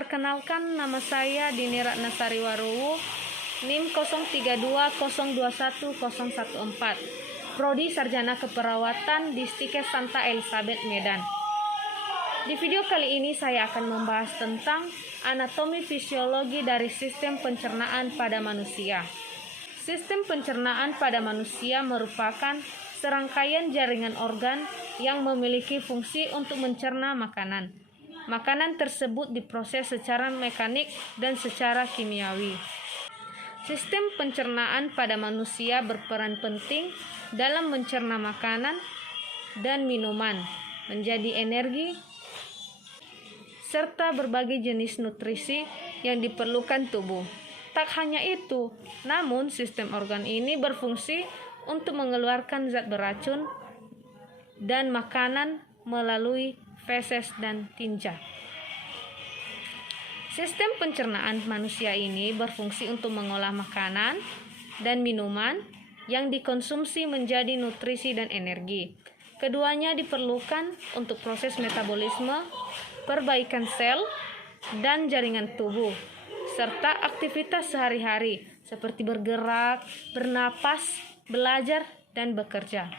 Perkenalkan, nama saya Dini Ratnasari Warowo, NIM 0320210114, Prodi Sarjana Keperawatan Distikes Santa Elizabeth, Medan. Di video kali ini saya akan membahas tentang anatomi fisiologi dari sistem pencernaan pada manusia. Sistem pencernaan pada manusia merupakan serangkaian jaringan organ yang memiliki fungsi untuk mencerna makanan. Makanan tersebut diproses secara mekanik dan secara kimiawi. Sistem pencernaan pada manusia berperan penting dalam mencerna makanan dan minuman menjadi energi serta berbagai jenis nutrisi yang diperlukan tubuh. Tak hanya itu, namun sistem organ ini berfungsi untuk mengeluarkan zat beracun dan makanan melalui feses dan tinja. Sistem pencernaan manusia ini berfungsi untuk mengolah makanan dan minuman yang dikonsumsi menjadi nutrisi dan energi. Keduanya diperlukan untuk proses metabolisme, perbaikan sel dan jaringan tubuh, serta aktivitas sehari-hari seperti bergerak, bernapas, belajar, dan bekerja.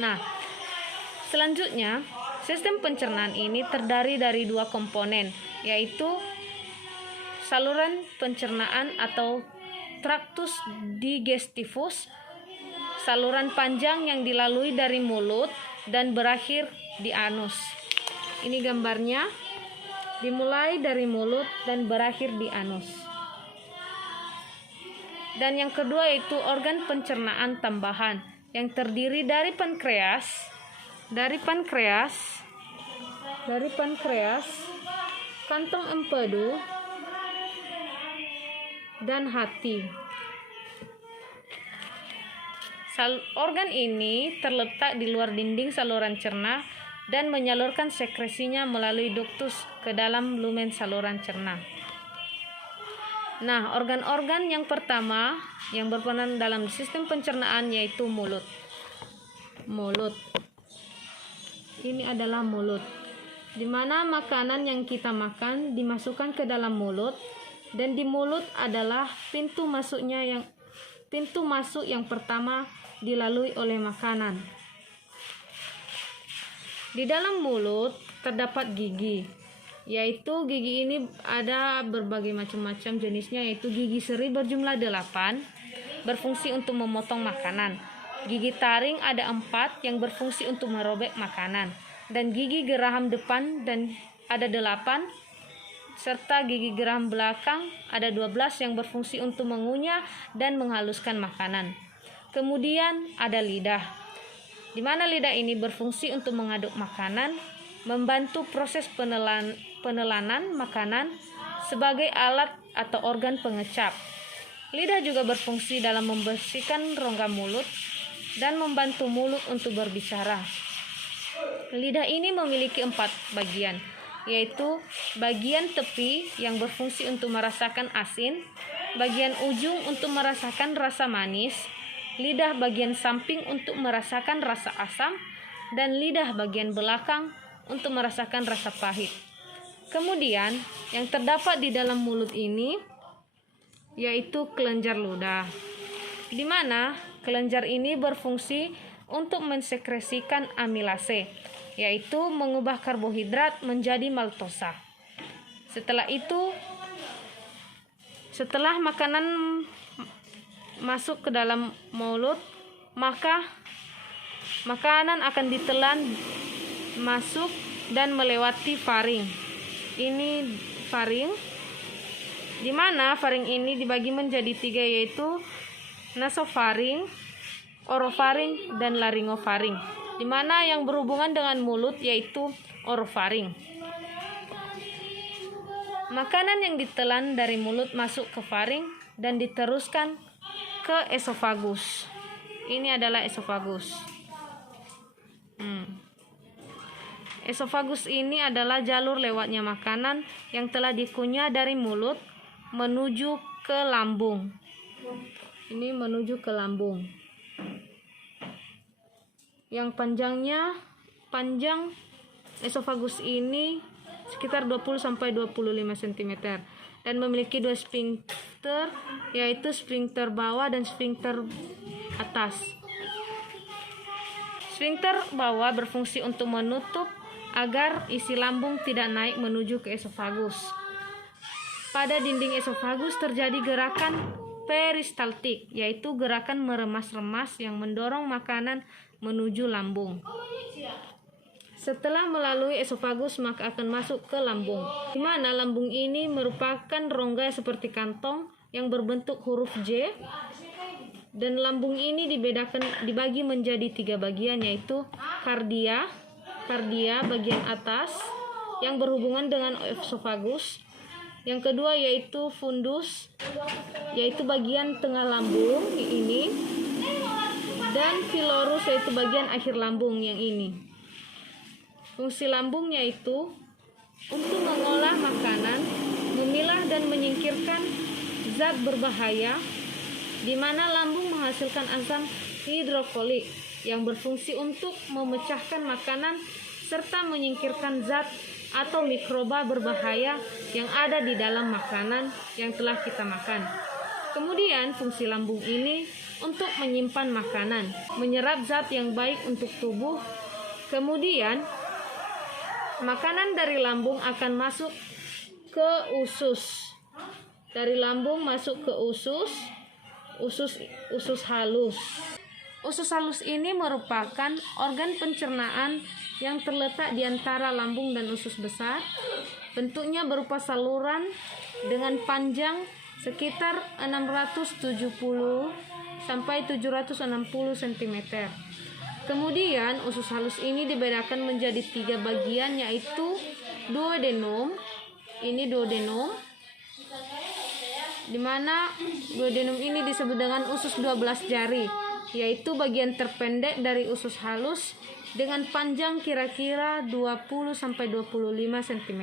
Nah, selanjutnya, sistem pencernaan ini terdiri dari dua komponen, yaitu saluran pencernaan atau tractus digestivus, saluran panjang yang dilalui dari mulut dan berakhir di anus. Ini gambarnya, dimulai dari mulut dan berakhir di anus. Dan yang kedua yaitu organ pencernaan tambahan yang terdiri dari pankreas, kantong empedu, dan hati. Organ ini terletak di luar dinding saluran cerna dan menyalurkan sekresinya melalui ductus ke dalam lumen saluran cerna. Nah, organ-organ yang pertama yang berperan dalam sistem pencernaan yaitu mulut. Ini adalah mulut, di mana makanan yang kita makan dimasukkan ke dalam mulut, dan di mulut adalah pintu masuk yang pertama dilalui oleh makanan. Di dalam mulut terdapat gigi, yaitu gigi ini ada berbagai macam jenisnya, yaitu gigi seri berjumlah 8 berfungsi untuk memotong makanan. Gigi taring ada 4 yang berfungsi untuk merobek makanan, dan gigi geraham depan dan ada 8, serta gigi geraham belakang ada 12 yang berfungsi untuk mengunyah dan menghaluskan makanan. Kemudian ada lidah, di mana lidah ini berfungsi untuk mengaduk makanan, membantu proses penelanan makanan sebagai alat atau organ pengecap. Lidah juga berfungsi dalam membersihkan rongga mulut dan membantu mulut untuk berbicara. Lidah ini memiliki 4 bagian, yaitu bagian tepi yang berfungsi untuk merasakan asin, bagian ujung untuk merasakan rasa manis, lidah bagian samping untuk merasakan rasa asam, dan lidah bagian belakang untuk merasakan rasa pahit. Kemudian, yang terdapat di dalam mulut ini yaitu kelenjar ludah, di mana kelenjar ini berfungsi untuk mensekresikan amilase, yaitu mengubah karbohidrat menjadi maltosa. Setelah makanan masuk ke dalam mulut, maka makanan akan ditelan masuk dan melewati faring. Ini faring, di mana faring ini dibagi menjadi 3, yaitu nasofaring, orofaring, dan laryngofaring, di mana yang berhubungan dengan mulut yaitu orofaring. Makanan yang ditelan dari mulut masuk ke faring dan diteruskan ke esofagus. Ini adalah esofagus. Esofagus ini adalah jalur lewatnya makanan yang telah dikunyah dari mulut menuju ke lambung. Ini menuju ke lambung. Yang panjang esofagus ini sekitar 20 sampai 25 cm dan memiliki dua sphincter, yaitu sphincter bawah dan sphincter atas. Sphincter bawah berfungsi untuk menutup agar isi lambung tidak naik menuju ke esofagus. Pada dinding esofagus terjadi gerakan peristaltik, yaitu gerakan meremas-remas yang mendorong makanan menuju lambung. Setelah melalui esofagus maka akan masuk ke lambung, di mana lambung ini merupakan rongga seperti kantong yang berbentuk huruf J, dan lambung ini dibagi menjadi 3 bagian, yaitu kardia bagian atas yang berhubungan dengan esofagus. Yang kedua yaitu fundus, yaitu bagian tengah lambung ini, dan filorus yaitu bagian akhir lambung yang ini. Fungsi lambung yaitu untuk mengolah makanan, memilah dan menyingkirkan zat berbahaya, di mana lambung menghasilkan asam hidroklorik yang berfungsi untuk memecahkan makanan serta menyingkirkan zat atau mikroba berbahaya yang ada di dalam makanan yang telah kita makan. Kemudian fungsi lambung ini untuk menyimpan makanan, menyerap zat yang baik untuk tubuh. Kemudian makanan dari lambung akan masuk ke usus. Dari lambung masuk ke usus halus. Usus halus ini merupakan organ pencernaan yang terletak di antara lambung dan usus besar. Bentuknya berupa saluran dengan panjang sekitar 670 sampai 760 cm. Kemudian usus halus ini dibedakan menjadi 3 bagian, yaitu duodenum. Ini duodenum, di mana duodenum ini disebut dengan usus 12 jari, yaitu bagian terpendek dari usus halus dengan panjang kira-kira 20 sampai 25 cm.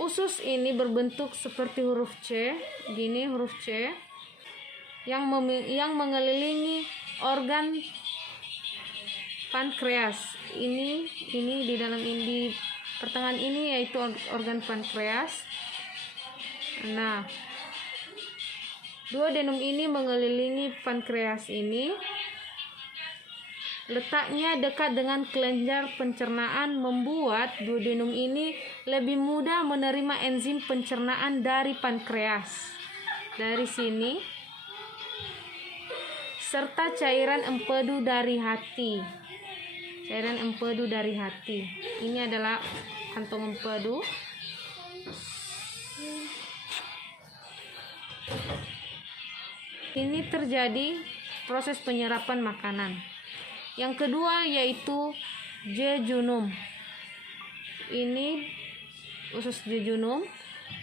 Usus ini berbentuk seperti huruf C, gini huruf C, yang mengelilingi organ pankreas. Ini di dalam di pertengahan ini yaitu organ pankreas. Nah, duodenum ini mengelilingi pankreas ini. Letaknya dekat dengan kelenjar pencernaan membuat duodenum ini lebih mudah menerima enzim pencernaan dari pankreas. Dari sini, serta cairan empedu dari hati. Cairan empedu dari hati. Ini adalah kantong empedu. Ini terjadi proses penyerapan makanan. Yang kedua yaitu jejunum. Ini usus jejunum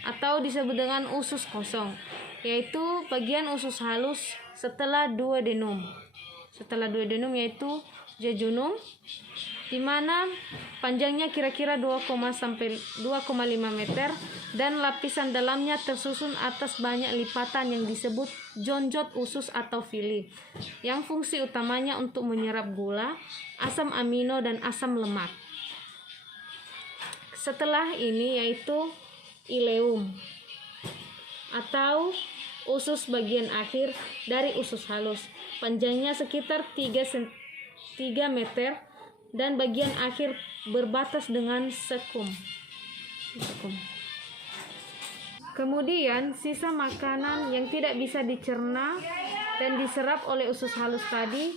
atau disebut dengan usus kosong, yaitu bagian usus halus setelah duodenum. Setelah duodenum yaitu jejunum, di mana panjangnya kira-kira 2, sampai 2,5 meter dan lapisan dalamnya tersusun atas banyak lipatan yang disebut jonjot usus atau fili, yang fungsi utamanya untuk menyerap gula, asam amino dan asam lemak. Setelah ini yaitu ileum atau usus bagian akhir dari usus halus, panjangnya sekitar 3 meter dan bagian akhir berbatas dengan sekum. Kemudian sisa makanan yang tidak bisa dicerna dan diserap oleh usus halus tadi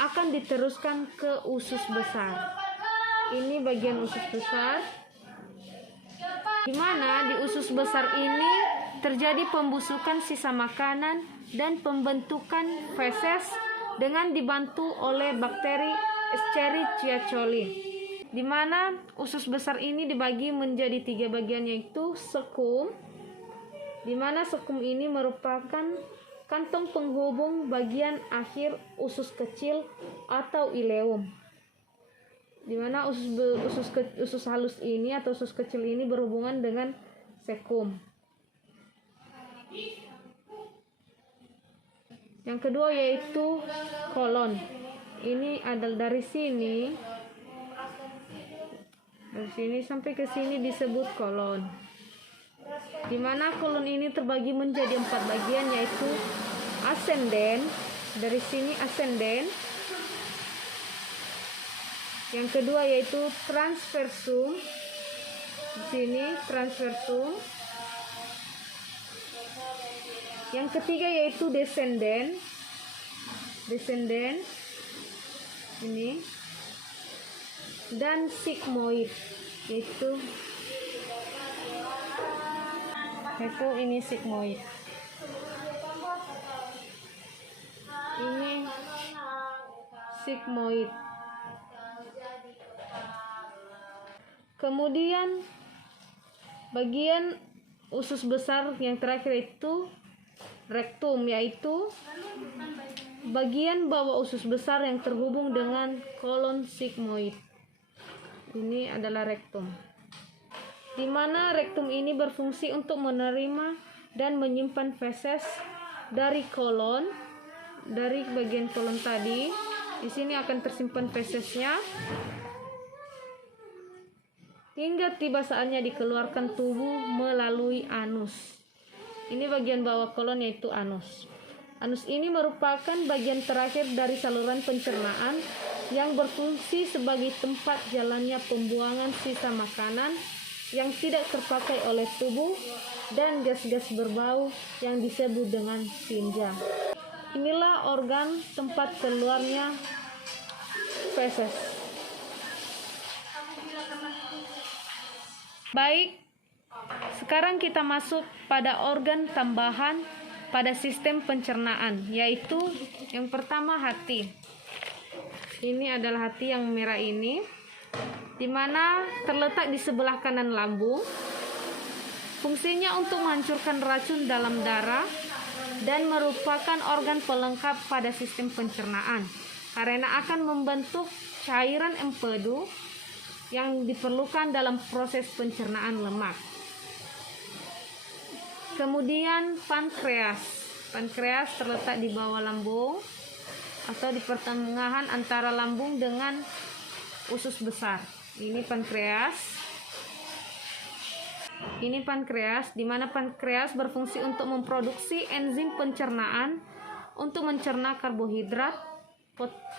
akan diteruskan ke usus besar. Ini bagian usus besar, di mana di usus besar ini terjadi pembusukan sisa makanan dan pembentukan feses dengan dibantu oleh bakteri Escherichia coli, di mana usus besar ini dibagi menjadi 3 bagian, yaitu sekum, di mana sekum ini merupakan kantong penghubung bagian akhir usus kecil atau ileum, di mana usus halus ini atau usus kecil ini berhubungan dengan sekum. Yang kedua yaitu kolon. Ini adalah dari sini Dari sini sampai ke sini disebut kolon. Di mana kolon ini terbagi menjadi 4 bagian, yaitu ascenden. Dari sini ascenden. Yang kedua yaitu transversum. Di sini transversum. Yang ketiga yaitu descenden. Descenden. Ini. Dan sigmoid, yaitu ini sigmoid. Ini sigmoid. Kemudian bagian usus besar yang terakhir itu rektum, yaitu bagian bawah usus besar yang terhubung dengan kolon sigmoid. Ini adalah rektum, di mana rektum ini berfungsi untuk menerima dan menyimpan feses dari kolon, dari bagian kolon tadi. Di sini akan tersimpan fesesnya hingga tiba saatnya dikeluarkan tubuh melalui anus. Ini bagian bawah kolon, yaitu anus. Anus ini merupakan bagian terakhir dari saluran pencernaan yang berfungsi sebagai tempat jalannya pembuangan sisa makanan yang tidak terpakai oleh tubuh dan gas-gas berbau yang disebut dengan tinja. Inilah organ tempat keluarnya feses. Baik, sekarang kita masuk pada organ tambahan pada sistem pencernaan, yaitu yang pertama hati. Ini adalah hati yang merah ini, di mana terletak di sebelah kanan lambung. Fungsinya untuk menghancurkan racun dalam darah dan merupakan organ pelengkap pada sistem pencernaan karena akan membentuk cairan empedu yang diperlukan dalam proses pencernaan lemak. Kemudian pankreas. Pankreas terletak di bawah lambung atau di pertengahan antara lambung dengan usus besar. Ini pankreas. Ini pankreas, di mana pankreas berfungsi untuk memproduksi enzim pencernaan untuk mencerna karbohidrat,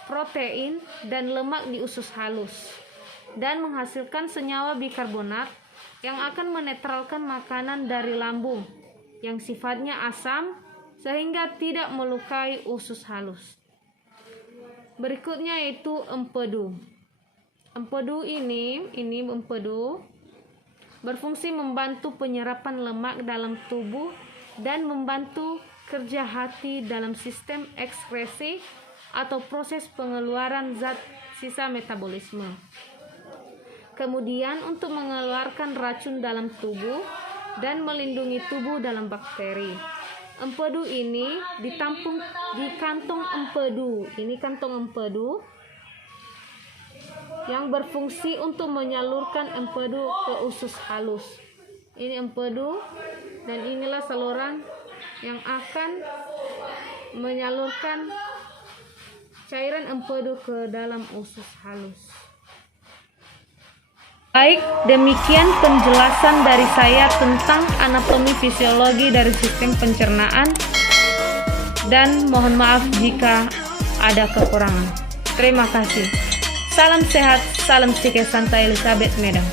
protein, dan lemak di usus halus, dan menghasilkan senyawa bikarbonat yang akan menetralkan makanan dari lambung yang sifatnya asam sehingga tidak melukai usus halus. Berikutnya yaitu empedu. Empedu ini empedu berfungsi membantu penyerapan lemak dalam tubuh dan membantu kerja hati dalam sistem ekskresi atau proses pengeluaran zat sisa metabolisme. Kemudian untuk mengeluarkan racun dalam tubuh dan melindungi tubuh dalam bakteri. Empedu ini ditampung di kantong empedu. Ini kantong empedu yang berfungsi untuk menyalurkan empedu ke usus halus. Ini empedu, dan inilah saluran yang akan menyalurkan cairan empedu ke dalam usus halus. Baik, demikian penjelasan dari saya tentang anatomi fisiologi dari sistem pencernaan, dan mohon maaf jika ada kekurangan. Terima kasih. Salam sehat, salam psike Santa Elizabeth Medan.